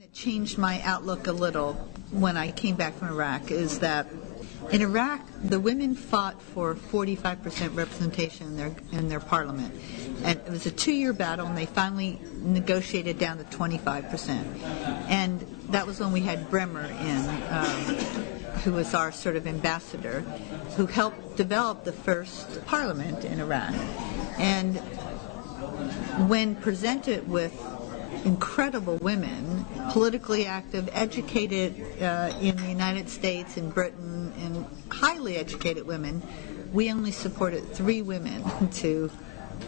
That changed my outlook a little when I came back from Iraq is that in Iraq, the women fought for 45% representation in their parliament. And it was a 2-year battle, and they finally negotiated down to 25%. And that was when we had Bremer in, who was our sort of ambassador, who helped develop the first parliament in Iraq. And when presented with incredible women, politically active, educated in the United States, in Britain, and highly educated women, we only supported 3 women to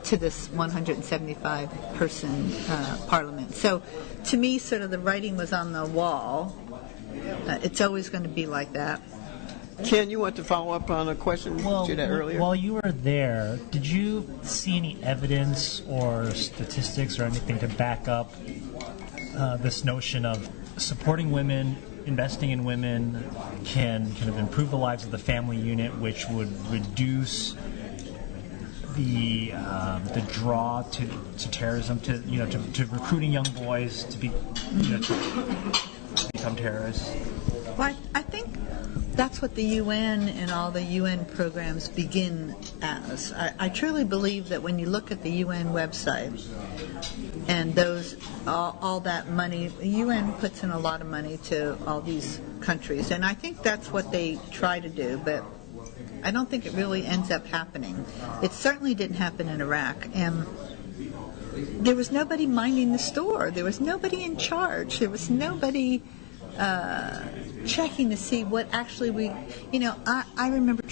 this 175-person parliament. So to me, sort of the writing was on the wall. It's always going to be like that. Ken, you want to follow up on a question you had earlier? While you were there, did you see any evidence or statistics or anything to back up this notion of supporting women, investing in women can kind of improve the lives of the family unit, which would reduce the draw to terrorism, to recruiting young boys to become terrorists? Well, I think that's what the UN and all the UN programs begin as. I truly believe that when you look at the UN website and all that money, the UN puts in a lot of money to all these countries, and I think that's what they try to do, but I don't think it really ends up happening. It certainly didn't happen in Iraq, and there was nobody minding the store. There was nobody in charge. There was nobody checking to see what actually I remember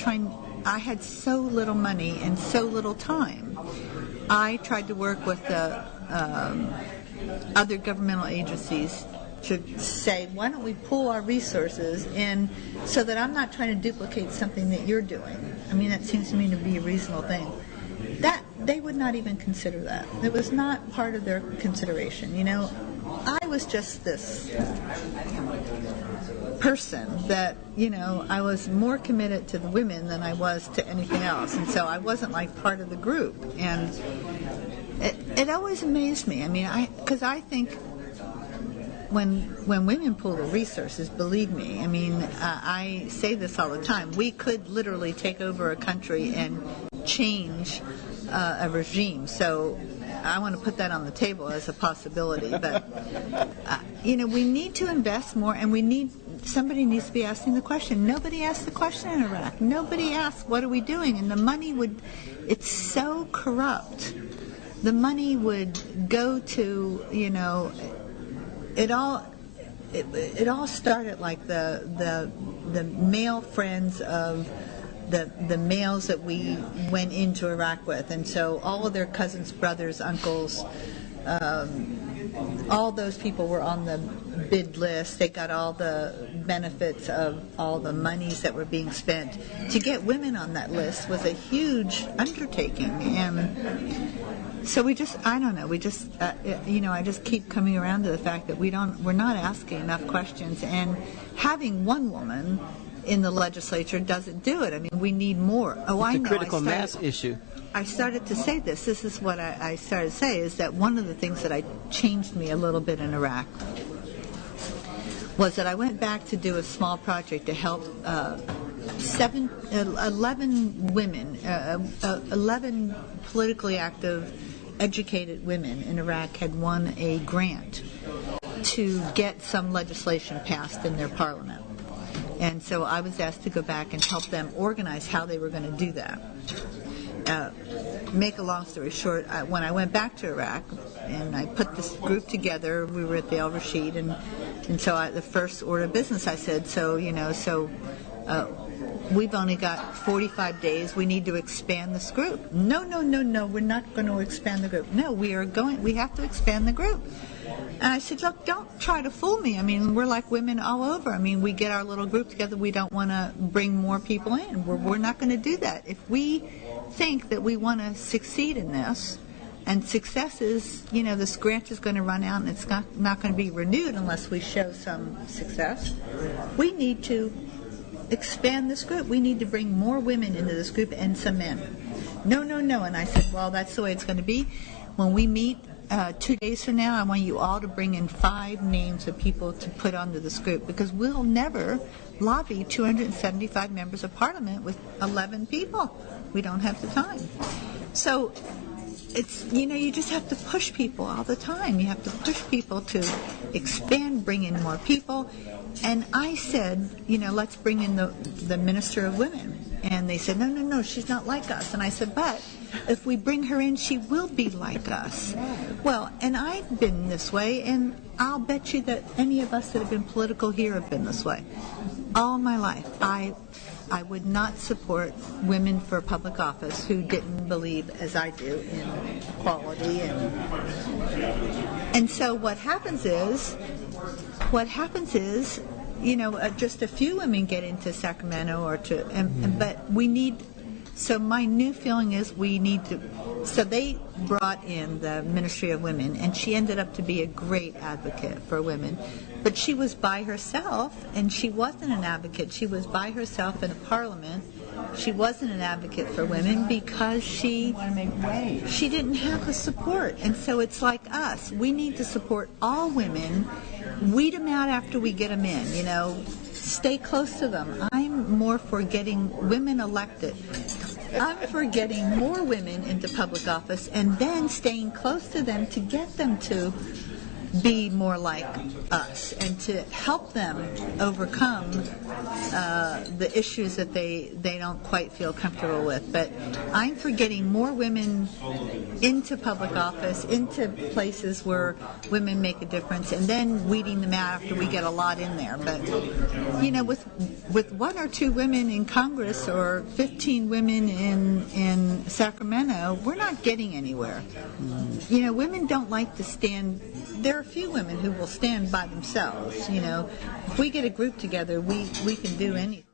I had so little money and so little time. I tried to work with the other governmental agencies to say, why don't we pool our resources in so that I'm not trying to duplicate something that you're doing. I mean, that seems to me to be a reasonable thing. That they would not even consider that. It was not part of their consideration. I was just this person that, I was more committed to the women than I was to anything else. And so I wasn't like part of the group. And it always amazed me. I mean, because I think when women pool the resources, believe me, I mean, I say this all the time, we could literally take over a country and change a regime. So I want to put that on the table as a possibility. But, we need to invest more, and somebody needs to be asking the question. Nobody asked the question in Iraq. Nobody asked, what are we doing? And the money it's so corrupt. The money would go to, it all started like the male friends of the males that we went into Iraq with, and so all of their cousins, brothers, uncles, all those people were on the bid list. They got all the benefits of all the monies that were being spent. To get women on that list was a huge undertaking, and so I just keep coming around to the fact that we're not asking enough questions, and having one woman in the legislature doesn't do it. I mean, we need more. It's a critical mass issue. I started to say this. This is what I started to say, is that one of the things that changed me a little bit in Iraq was that I went back to do a small project to help 11 women, 11 politically active, educated women in Iraq had won a grant to get some legislation passed in their parliament. And so I was asked to go back and help them organize how they were going to do that. Make a long story short, when I went back to Iraq and I put this group together, we were at the El Rashid, and so the first order of business I said, we've only got 45 days. We need to expand this group. No, we're not going to expand the group. No, we have to expand the group. And I said, look, don't try to fool me. I mean, we're like women all over. I mean, we get our little group together. We don't want to bring more people in. We're not going to do that. If we think that we want to succeed in this, and success is, this grant is going to run out and it's not going to be renewed unless we show some success, we need to expand this group. We need to bring more women into this group and some men. No. And I said, well, that's the way it's going to be. When we meet 2 days from now, I want you all to bring in 5 names of people to put onto this group, because we'll never lobby 275 members of parliament with 11 people. We don't have the time. So it's, you just have to push people all the time. You have to push people to expand, bring in more people. And I said, let's bring in the Minister of Women. And they said, no, she's not like us. And I said, but if we bring her in, she will be like us. Well, and I've been this way, and I'll bet you that any of us that have been political here have been this way. All my life, I would not support women for public office who didn't believe, as I do, in equality. And so what happens is, just a few women get into Sacramento but we need, so my new feeling is we need to, so they brought in the Ministry of Women, and she ended up to be a great advocate for women. But she was by herself, and she wasn't an advocate. She was by herself in a parliament. She wasn't an advocate for women because she didn't have the support. And so it's like us. We need to support all women, weed them out after we get them in, stay close to them. I'm more for getting women elected. I'm for getting more women into public office and then staying close to them to get them to be more like us and to help them overcome the issues that they don't quite feel comfortable with. But I'm for getting more women into public office, into places where women make a difference, and then weeding them out after we get a lot in there. But with 1 or 2 women in Congress or 15 women in Sacramento, we're not getting anywhere. Women don't like to stand. There are a few women who will stand by themselves. If we get a group together, we can do anything.